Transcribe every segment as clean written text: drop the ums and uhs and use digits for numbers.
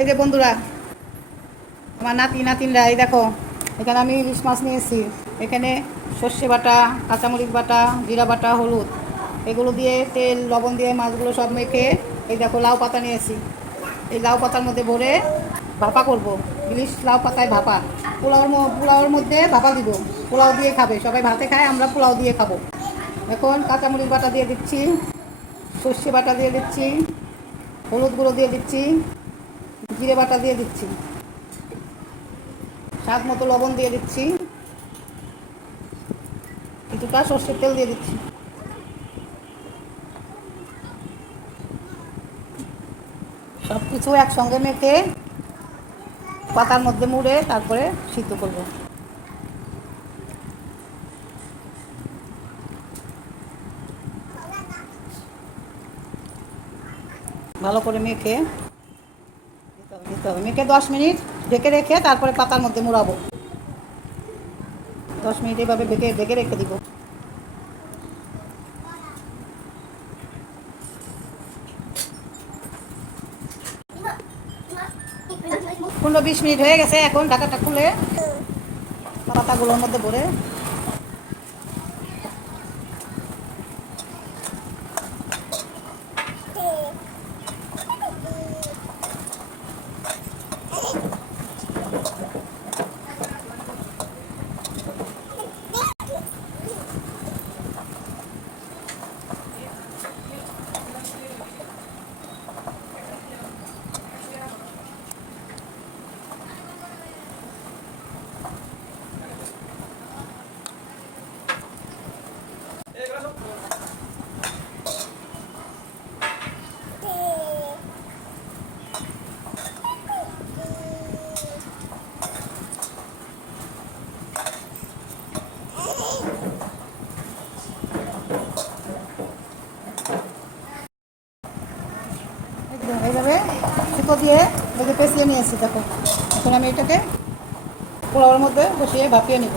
এই যে বন্ধুরা, আমার নাতিনরা এই দেখো, এখানে আমি ইলিশ মাছ নিয়েছি। এখানে সর্ষে বাটা, কাঁচামরিচ বাটা, জিরা বাটা, হলুদ, এগুলো দিয়ে তেল লবণ দিয়ে মাছগুলো সব মেখে, এই দেখো লাউ পাতা নিয়েছি। এই লাউ পাতার মধ্যে ভরে ভাপা করব। ইলিশ লাউ পাতায় ভাপা। পোলাওর মধ্যে ভাপা দিব। পোলাও দিয়ে খাবে সবাই, ভাতে খায়, আমরা পোলাও দিয়ে খাবো। এখন কাঁচামরিচ বাটা দিয়ে দিচ্ছি, সর্ষে বাটা দিয়ে দিচ্ছি, হলুদ গুঁড়ো দিয়ে দিচ্ছি, জিরে বাটা দিয়ে দিচ্ছি, স্বাদ মতো লবণ দিয়ে দিচ্ছি, কিছুটা সর্ষের তেল দিয়ে দিচ্ছি। সব কিছু একসঙ্গে মেখে পাতার মধ্যে মুড়ে তারপরে সিদ্ধ করব। ভালো করে মেখে দিতে হবে। মেখে 10 মিনিট ঢেকে রেখে তারপরে পাতার মধ্যে মুড়াবো। 10 মিনিট এইভাবে ঢেকে রেখে দিব। 15-20 মিনিট হয়ে গেছে। এখন ঢাকাটা খুলে পাতাগুলোর মধ্যে ভরে এইভাবে সুতো দিয়ে ভেজে পেঁচিয়ে নিয়েছি। দেখো, এখন আমি এটাকে পোলাওর মধ্যে বসিয়ে ভাপিয়ে নেব।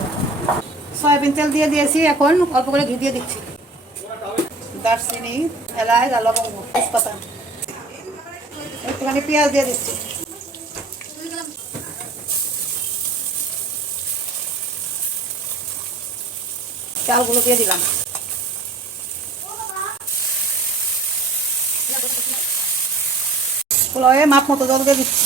সয়াবিন তেল দিয়ে দিয়েছি, এখন অল্প করে ঘি দিয়ে দিচ্ছি। দারচিনি, এলাচ আর লবঙ্গ, তেজপাতা, একটুখানি পেঁয়াজ দিয়ে দিচ্ছি। চালগুলো দিয়ে দিলাম। পোলাওয়ে মাপ মতো জল দিয়ে দিচ্ছি।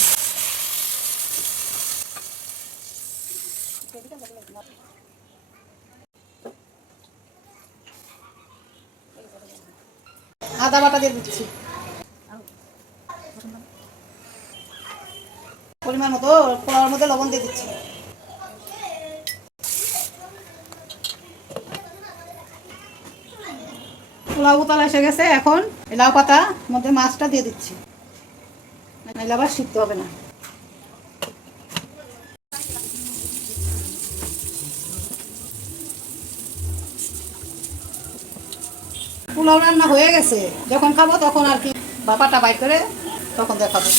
আদা বাটা দিয়ে দিচ্ছি পরিমাণ মতো। পোলাওর মধ্যে লবণ দিয়ে দিচ্ছি। পোলাও উতাল এসে গেছে। এখন লাউ পাতা মধ্যে মাছটা দিয়ে দিচ্ছি, নাহলে আবার সিদ্ধ হবে না। পোলাও রান্না হয়ে গেছে। যখন খাবো তখন আর কি ভাপাটা বাইর করে তখন দেখাবো।